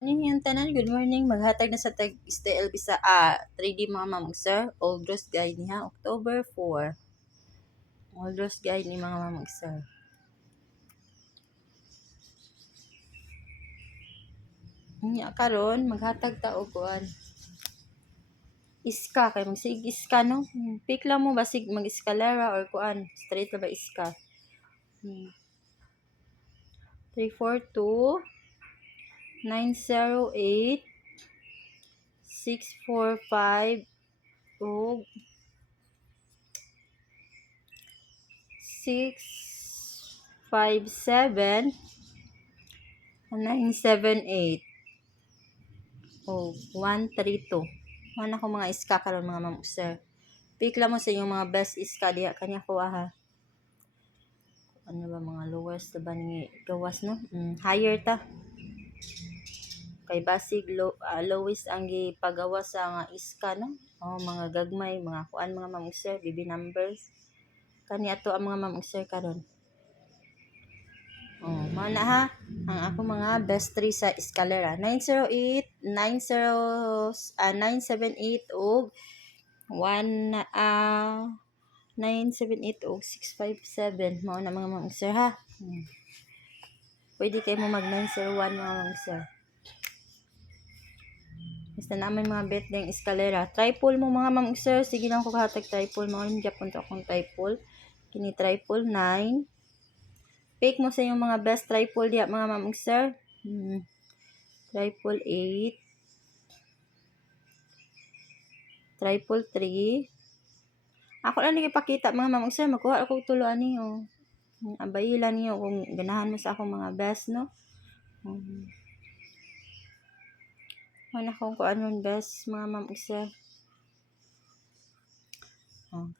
Yung tanan, good morning. Maghatag na sa tag STL bisa 3D mga mamong sir. Old Rose Guide niya, October 4. Old Rose Guide ni mga mamong sir. Nya karon maghatag ta og kuan. Iska kay magsig iska no. Pick lang mo basig mag-eskalera or kuan. Straight na ba iska? 342 908 645 ug 657 978 o 132. Ano ako mga iska karon mga ma'am sir. Pick lang mo sa inyong mga best iska diha kanya ko ha. Ano ba mga lowest ba ni gawas no? Higher ta. Kay basig lowest ang gipagawas sa nga iska no. Mga gagmay, mga kuan mga ma'am sir, BB numbers. Kani ato ang mga ma'am sir karon. Mana ha, ang ako mga best 3 sa eskalera. 908, 978 og 978 og 657. Mao na mga ma'am sir ha. Pwede kayo mo mag 901 mga ma'am sir. Basta naman mga bet ng eskalera. Triple mo mga ma'am sir. Sige lang ko kahatag triple. Mao yung Japon to akong triple. Kini triple 9. Pick mo sa yung mga best triple diya mga ma'am sir. Triple 8. Triple 3. Ako lang ipakita mga ma'am sir. Magkuha ako tuluan niyo. Abayila niyo kung ganahan mo sa akong mga best no. Wala akong kung anong best mga ma'am sir.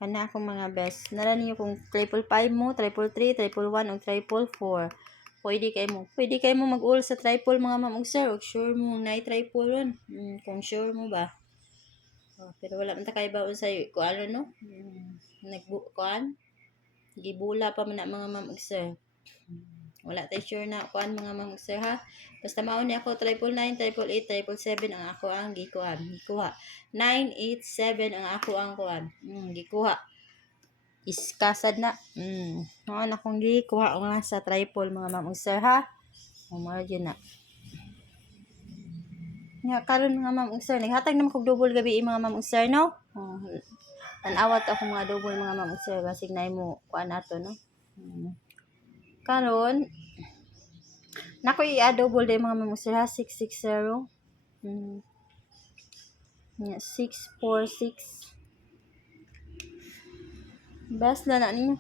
Kana akong mga best. Nara niyo kung triple 5 mo, triple 3, triple 1, o triple 4. Pwede kayo mo mag-all sa triple mga ma'am sir. O sure mo na triple 1. Kung sure mo ba. Pero wala man ta kay baon sa kung ano no. Kuan. Gibula pa man na mga ma'am sir. Wala tayo sure na kuan mga ma'am sir ha. Basta mao ni ako triple 9, triple 8, triple 7 ang ako ang gikuha. 987 ang ako ang kuan. Gikuha. Iskasad na. Mao na akong gikuha nga sa triple mga ma'am sir ha. Mao yun na. Nga karon mga ma'am sir, naghatag naman kog double gabi mga ma'am sir no. Tanawat ako mga double mga ma'am sir basig na mo kuan nato no. Karon nako i-double day mga ma'am sir ha 660. 646. Best na na ninyo.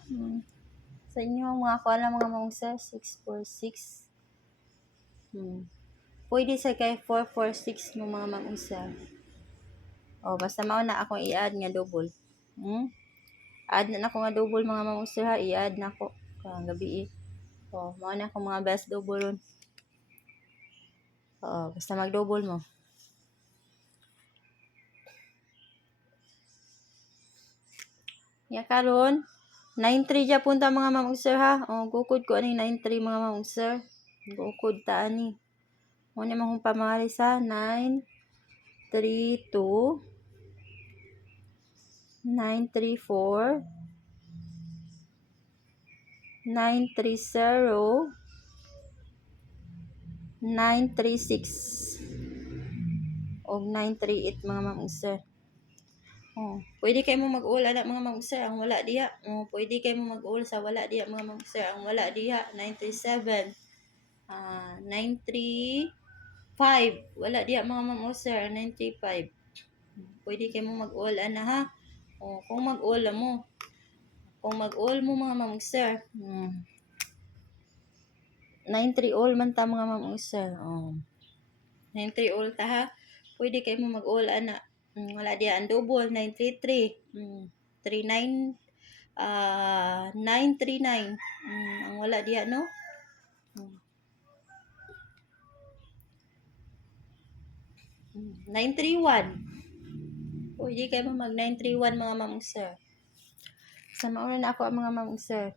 Sa inyo mga kuan lang mga ma'am sir 646. Pwede sa kay 446 mo mga ma'am sir. Basta mao na akong i-add nga double. Add na ako nga double mga ma'am sir ha. I-add na ako kang gabi mao na akong mga best double ron. Basta mag-double mo. Ya karon 93 ja punta mga ma'am sir ha. Gukod ko ani 93 mga ma'am sir. Gukod ta ani. Mo ni mahong pamari sa 932 934 930 936 og 938 mga ma'am sir. Pwede kayo mo mag-all anak mga ma'am sir ang wala diha. Pwede kayo mo mag-all sa wala diha mga ma'am sir ang wala diha 937 935 wala diha mga ma'am sir 935. Pwede kayo mo mag-all ana ha. Kung mag-all mo. Kung mag-all mo mga ma'am sir. 93 all man ta mga ma'am sir. 93 all ta ha. Pwede kayo mo mag-all ana. Wala diha ang double 933. 39 939. Ang wala diha no. 931. Pwede kayo mo mag 931 mga ma'am sir. Sa mauna na ako ang mga ma'am sir.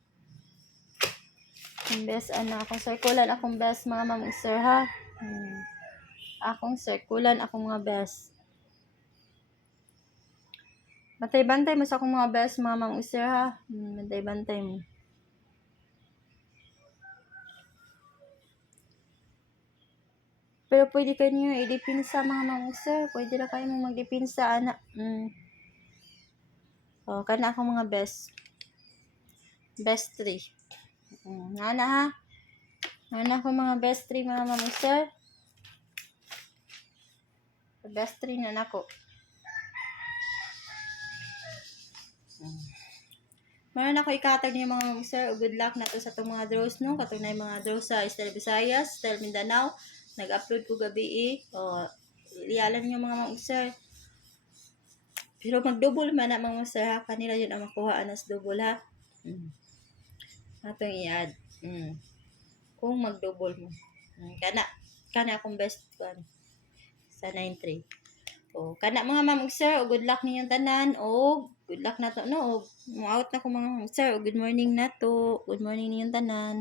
Ang best akong circulan akong best mga ma'am sir ha. Akong circulan, akong mga best. Bantay-bantay mo sa akong mga best, mga ma'am ug sir ha. Bantay-bantay mo. Pero pwede kayo nyo i-dipinsa mga ma'am ug sir. Pwede na kayo mong magdipinsa, ana. Oh, kana akong mga best. Best 3. Ana ha. Ana akong mga best 3 mga ma'am ug sir. Best 3 na nako. Meron ako ikatag niyo mga ma'am sir. Good luck na to sa itong mga draws no. Katong na yung mga draws sa Style Visayas, Style Mindanao. Nag-upload ko gabi O, lialan niyo mga ma'am sir. Pero mag-double man na mga sir ha. Kanila yun ang makuha anas double ha. Atong i-add. Kung mag-double mo. Kana akong best one. Sa 9-3. O, kana mga ma'am ug sir, o good luck ninyong tanan, o good luck na to, no, o out na ko mga ma'am ug sir, o good morning na to, good morning ninyong tanan.